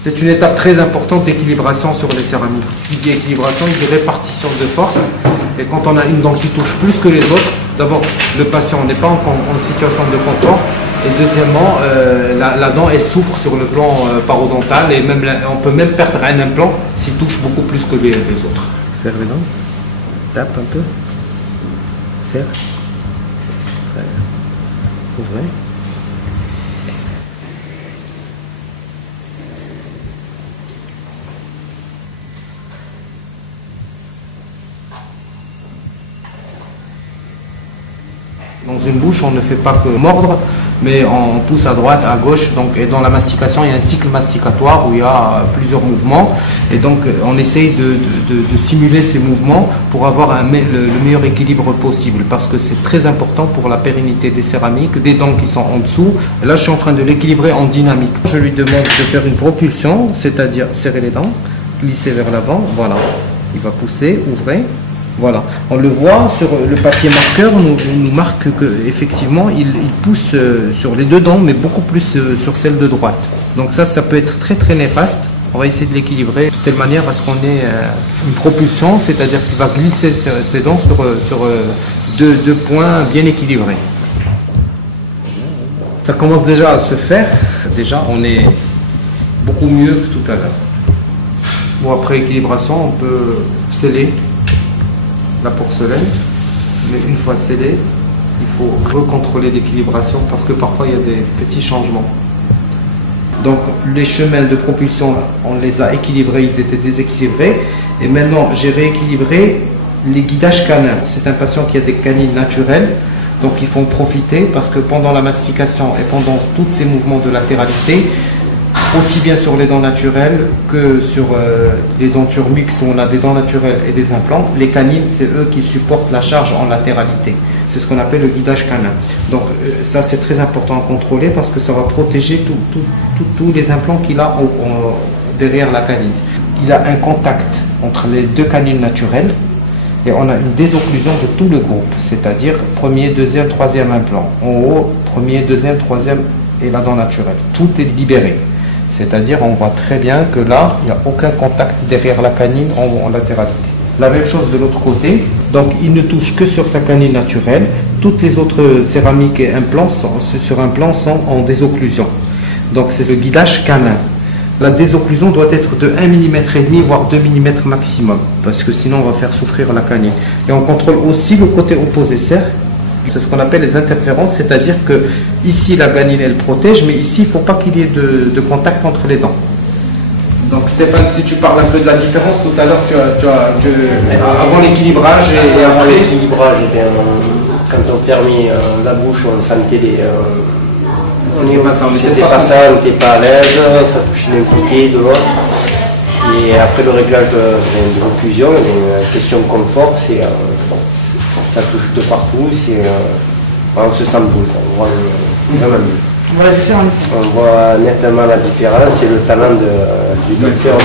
C'est une étape très importante d'équilibration sur les céramiques. Ce qui dit équilibration, il dit répartition de force. Et quand on a une dent qui touche plus que les autres, d'abord, le patient n'est pas en situation de confort. Et deuxièmement, la dent, elle souffre sur le plan parodontal. Et même, on peut même perdre un implant s'il touche beaucoup plus que les autres. Serre les dents. Tape un peu. Serre. Ouvrez. Dans une bouche, on ne fait pas que mordre, mais on pousse à droite, à gauche. Donc, et dans la mastication, il y a un cycle masticatoire où il y a plusieurs mouvements. Et donc, on essaye de simuler ces mouvements pour avoir le meilleur équilibre possible. Parce que c'est très important pour la pérennité des céramiques, des dents qui sont en dessous. Et là, je suis en train de l'équilibrer en dynamique. Je lui demande de faire une propulsion, c'est-à-dire serrer les dents, glisser vers l'avant. Voilà. Il va pousser, ouvrez. Voilà, on le voit sur le papier marqueur, nous marque qu'effectivement il pousse sur les deux dents, mais beaucoup plus sur celle de droite. Donc ça peut être très très néfaste. On va essayer de l'équilibrer de telle manière à ce qu'on ait une propulsion, c'est-à-dire qu'il va glisser ses dents sur deux points bien équilibrés. Ça commence déjà à se faire. Déjà, on est beaucoup mieux que tout à l'heure. Bon, après équilibration, on peut sceller la porcelaine, mais une fois scellée, il faut recontrôler l'équilibration parce que parfois il y a des petits changements. Donc les chemins de propulsion, on les a équilibrés, ils étaient déséquilibrés, et maintenant j'ai rééquilibré les guidages canins. C'est un patient qui a des canines naturelles, donc il faut en profiter parce que pendant la mastication et pendant tous ces mouvements de latéralité, aussi bien sur les dents naturelles que sur les dentures mixtes où on a des dents naturelles et des implants, les canines, c'est eux qui supportent la charge en latéralité. C'est ce qu'on appelle le guidage canin. Donc ça, c'est très important à contrôler parce que ça va protéger tous les implants qu'il a derrière la canine. Il a un contact entre les deux canines naturelles et on a une désocclusion de tout le groupe, c'est-à-dire premier, deuxième, troisième implant. En haut, premier, deuxième, troisième et la dent naturelle. Tout est libéré. C'est-à-dire, on voit très bien que là, il n'y a aucun contact derrière la canine en latéralité. La même chose de l'autre côté. Donc, il ne touche que sur sa canine naturelle. Toutes les autres céramiques et implants sur implant sont en désocclusion. Donc, c'est le guidage canin. La désocclusion doit être de 1,5 mm, voire 2 mm maximum. Parce que sinon, on va faire souffrir la canine. Et on contrôle aussi le côté opposé serre. C'est ce qu'on appelle les interférences, c'est-à-dire que ici la canine elle protège, mais ici il ne faut pas qu'il y ait de contact entre les dents. Donc Stéphane, si tu parles un peu de la différence, tout à l'heure avant l'équilibrage et avant l'équilibrage, quand on fermait la bouche, on sentait des... C'était pas ça, on n'était pas à l'aise, ça touchait d'un côté, de l'autre. Et après le réglage de l'occlusion, une question de confort, c'est... ça touche de partout, on se sent bien, on voit vraiment mieux. On voit la différence. On voit nettement la différence et le talent du docteur.